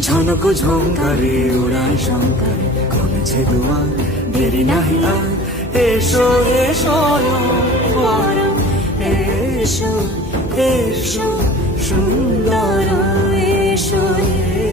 ঝনক ঝঙ্কারে উড়ায় শঙ্কার কমেছে দুয়ার দেরি নাহি আর এসো এসো বরং এসো এসো সুন্দর এসো